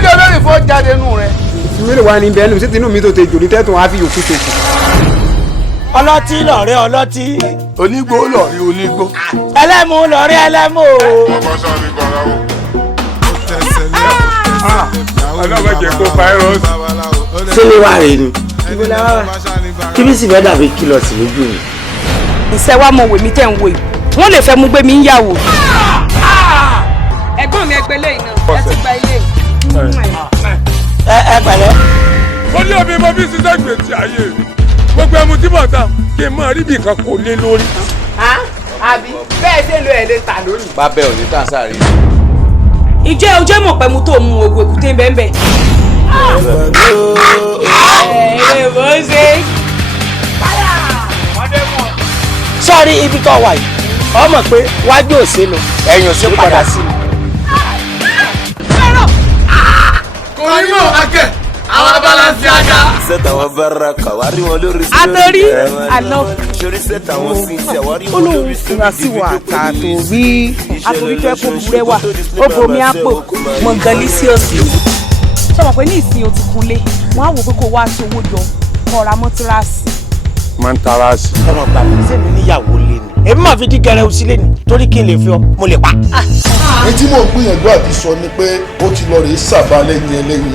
méje lórí fọ́ jáde nù rẹ. mi lè wá ní bẹ́ẹ̀ nù sí tinú mi tó te jòlí tẹ́tùn á fi yòókù tó kù. ọlọ́tí lọ̀rẹ́ ọlọ́tí. onígbó lọ̀rí onígbó. ẹlẹ́mu lọ̀rẹ́ ẹlẹ́mu. ọlọ́mọdé kó fáírọ́ọ̀sì. sílé wà rè ni kí bí sì fẹ́ dàbí kìlọ̀ sí lójú mi. ìṣẹ́ wa mọ̀ wèmí tẹ̀ ń wò yìí wọ́n lè fẹ́ mú gbé mi ń yàwó. ẹ̀gbọ́n mi ẹgbẹ́ lẹ́yìn náà ẹ ti gba ilé. ẹ pẹ̀lẹ́. ó ní omi mo fi ṣiṣẹ́ gbèsè ayé gbogbo ẹmu tí mò ń ta kí n máa rí bí nǹkan kò lé lórí. àbí bẹ́ẹ̀ ṣe lo ẹ̀ lè tà lónìí. bábẹ́ ò ní tàn sáré. ìjẹ́ ojú ẹ̀mọ̀ pẹ̀mú tó mu oògùn èkúté bẹ́ẹ̀ bó ṣe. sọ́ọ́rí ibi tó wà yìí ọmọ pé wájú òsè lọ ẹ̀yìn òsè padà sí i. kò ní mọ̀ akẹ́ àwọn balansi ajá. sẹ́tàwọn bára kàwárí wọn lórí sí. Àtòrí àná. sórí sẹ́tàwọn sí ti àwárí wọn olóhùn lórí sí. fura sí wa àtòrí àtòrí tó ẹ kó burẹ́ wà ó bomi àpò mọ̀ngàlísíọ̀sì. sọ̀rọ̀ pé ní ìsìn o ti kunlé wọ́n á wò pé kó wá aṣọ owó jọ kó ra mọ́tírasì. mọ́ntàràsì. ọmọ gbà mí sẹ́mi níyàwó lé ni èmi máa fi dígẹrẹ òsì lé ni torí kí n lè fi ọ mo lè pa. èyí tí mò ń gbìyànjú àti sọ ni pé ó ti lọ rèé sábà lẹ́yìn ẹlẹ́yìn.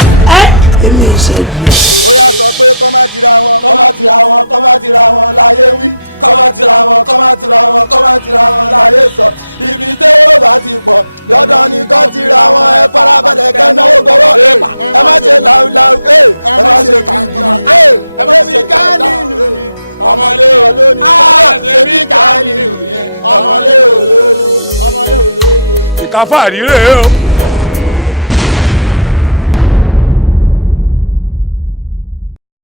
èmi ò ṣe gbé. Ika Faari rèé o.